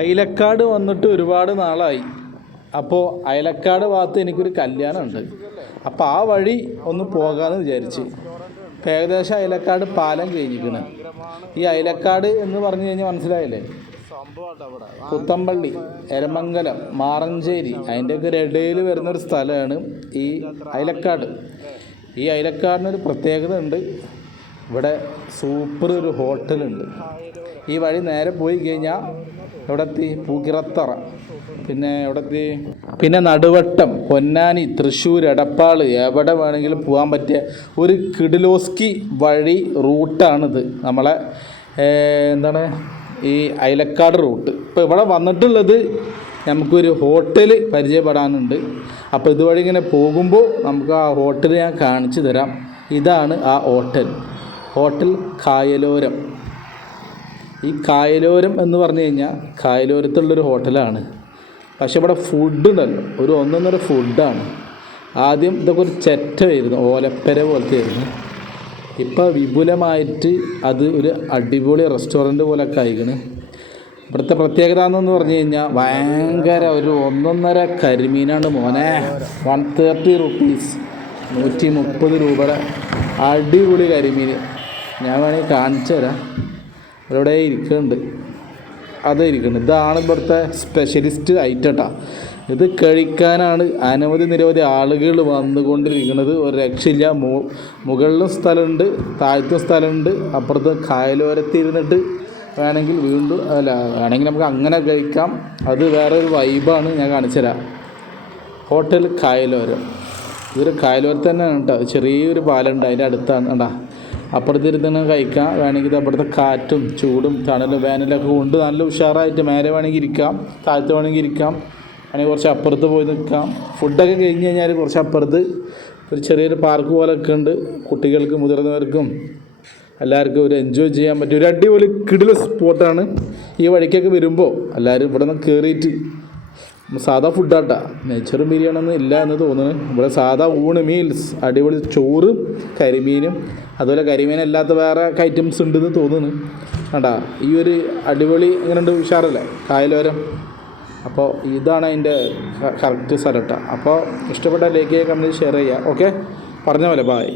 അയിലക്കാട് വന്നിട്ട് ഒരുപാട് നാളായി. അപ്പോൾ അയലക്കാട് ഭാഗത്ത് എനിക്കൊരു കല്യാണമുണ്ട്. അപ്പോൾ ആ വഴി ഒന്ന് പോകാമെന്ന് വിചാരിച്ച്. ഇപ്പം ഏകദേശം അയലക്കാട് പാലം കഴിഞ്ഞിരിക്കുന്നു. ഈ അയലക്കാട് എന്ന് പറഞ്ഞു കഴിഞ്ഞാൽ മനസ്സിലായില്ലേ? പുത്തമ്പള്ളി, എരമംഗലം, മാറഞ്ചേരി അതിൻ്റെയൊക്കെ ഒരു ഇടയിൽ വരുന്നൊരു സ്ഥലമാണ് ഈ അയലക്കാട്. ഈ അയലക്കാടിനൊരു പ്രത്യേകത ഉണ്ട്. ഇവിടെ സൂപ്പർ ഒരു ഹോട്ടലുണ്ട്. ഈ വഴി നേരെ പോയി കഴിഞ്ഞാൽ എവിടെത്തി? പൂക്കിറത്തറ, പിന്നെ നടുവട്ടം, പൊന്നാനി, തൃശ്ശൂർ, എടപ്പാൾ, എവിടെ വേണമെങ്കിലും പോകാൻ പറ്റിയ ഒരു കിഡിലോസ്കി വഴി റൂട്ടാണിത്. നമ്മളെ ഈ അയലക്കാട് റൂട്ട്. ഇപ്പോൾ ഇവിടെ വന്നിട്ടുള്ളത് നമുക്കൊരു ഹോട്ടൽ പരിചയപ്പെടാനുണ്ട്. അപ്പോൾ ഇതുവഴി ഇങ്ങനെ പോകുമ്പോൾ നമുക്ക് ആ ഹോട്ടൽ ഞാൻ കാണിച്ചു തരാം. ഇതാണ് ആ ഹോട്ടൽ കായലോരം. ഈ കായലോരം എന്ന് പറഞ്ഞു കഴിഞ്ഞാൽ കായലോരത്തുള്ളൊരു ഹോട്ടലാണ്. പക്ഷെ ഇവിടെ ഫുഡ് ഉണ്ടല്ലോ, ഒരു ഒന്നൊന്നര ഫുഡാണ്. ആദ്യം ഇതൊക്കെ ഒരു ചെറ്റമായിരുന്നു, ഓലപ്പര പോലത്തെ ആയിരുന്നു. ഇപ്പോൾ വിപുലമായിട്ട് അത് ഒരു അടിപൊളി റെസ്റ്റോറൻറ്റ് പോലെ ഒക്കെ ആയിക്കണ്. ഇവിടുത്തെ പ്രത്യേകത എന്ന് പറഞ്ഞു കഴിഞ്ഞാൽ ഭയങ്കര ഒരു ഒന്നൊന്നര കരിമീനാണ് മോനെ. 130 റുപ്പീസ്, 130 രൂപയുടെ അടിപൊളി കരിമീൻ. ഞാൻ വേണമെങ്കിൽ കാണിച്ചു തരാം. ഇവിടെ ഇരിക്കുന്നുണ്ട്, ഇതാണ് ഇവിടുത്തെ സ്പെഷ്യലിസ്റ്റ് ഐറ്റം. ഇത് കഴിക്കാനാണ് നിരവധി ആളുകൾ വന്നുകൊണ്ടിരിക്കുന്നത്. ഒരു രക്ഷയില്ല. മുകളിലും സ്ഥലമുണ്ട്, താഴത്തും സ്ഥലമുണ്ട്. അപ്പുറത്ത് കായലോരത്തിരുന്നിട്ട് വേണമെങ്കിൽ വേണമെങ്കിൽ നമുക്ക് അങ്ങനെ കഴിക്കാം. അത് വേറെ ഒരു വൈബാണ്. ഞാൻ കാണിച്ചു തരാം. ഹോട്ടൽ കായലോരം. ഇതൊരു കായലോരത്ത് തന്നെയാണ് കേട്ടോ. ചെറിയൊരു പാലുണ്ട്, അതിൻ്റെ അടുത്താണ് കേട്ടോ. അപ്പുറത്തിരുന്ന് കഴിക്കാം. വേണമെങ്കിൽ അപ്പുറത്തെ കാറ്റും ചൂടും തണലും വേനലൊക്കെ കൊണ്ട് നല്ല ഉഷാറായിട്ട് മേലെ വേണമെങ്കിൽ ഇരിക്കാം, താഴത്ത് വേണമെങ്കിൽ ഇരിക്കാം, വേണമെങ്കിൽ കുറച്ച് അപ്പുറത്ത് പോയി നിൽക്കാം. ഫുഡൊക്കെ കഴിഞ്ഞ് കഴിഞ്ഞാൽ കുറച്ച് അപ്പുറത്ത് ഒരു ചെറിയൊരു പാർക്ക് പോലൊക്കെ ഉണ്ട്. കുട്ടികൾക്കും മുതിർന്നവർക്കും എല്ലാവർക്കും ഒരു എൻജോയ് ചെയ്യാൻ പറ്റിയ ഒരു അടിപൊളി കിടിലൻ സ്പോട്ടാണ്. ഈ വഴിക്കൊക്കെ വരുമ്പോൾ എല്ലാവരും ഇവിടെ നിന്ന് കയറിയിട്ട് സാധാ ഫുഡാട്ടാ, നെയ്ച്ചോറും ബിരിയാണിയൊന്നും ഇല്ല എന്ന് തോന്നുന്നു. ഇവിടെ സാധാ ഊണ് മീൽസ്, അടിപൊളി ചോറ്, കരിമീനും, അതുപോലെ കരിമീനല്ലാത്ത വേറെ ഐറ്റംസ് ഉണ്ടെന്ന് തോന്നുന്നു. കണ്ടാ ഈ ഒരു അടിപൊളി ഇങ്ങനെയുണ്ട്, ഉഷാറല്ലേ കായലോരം. അപ്പോൾ ഇതാണ് അതിൻ്റെ കറക്റ്റ് സ്ഥലം കേട്ടോ. അപ്പോൾ ഇഷ്ടപ്പെട്ട ലൈക്ക് ചെയ്യുക, കമൻറ്റ് ഷെയർ ചെയ്യുക. ഓക്കെ, പറഞ്ഞ പോലെ ബായ്.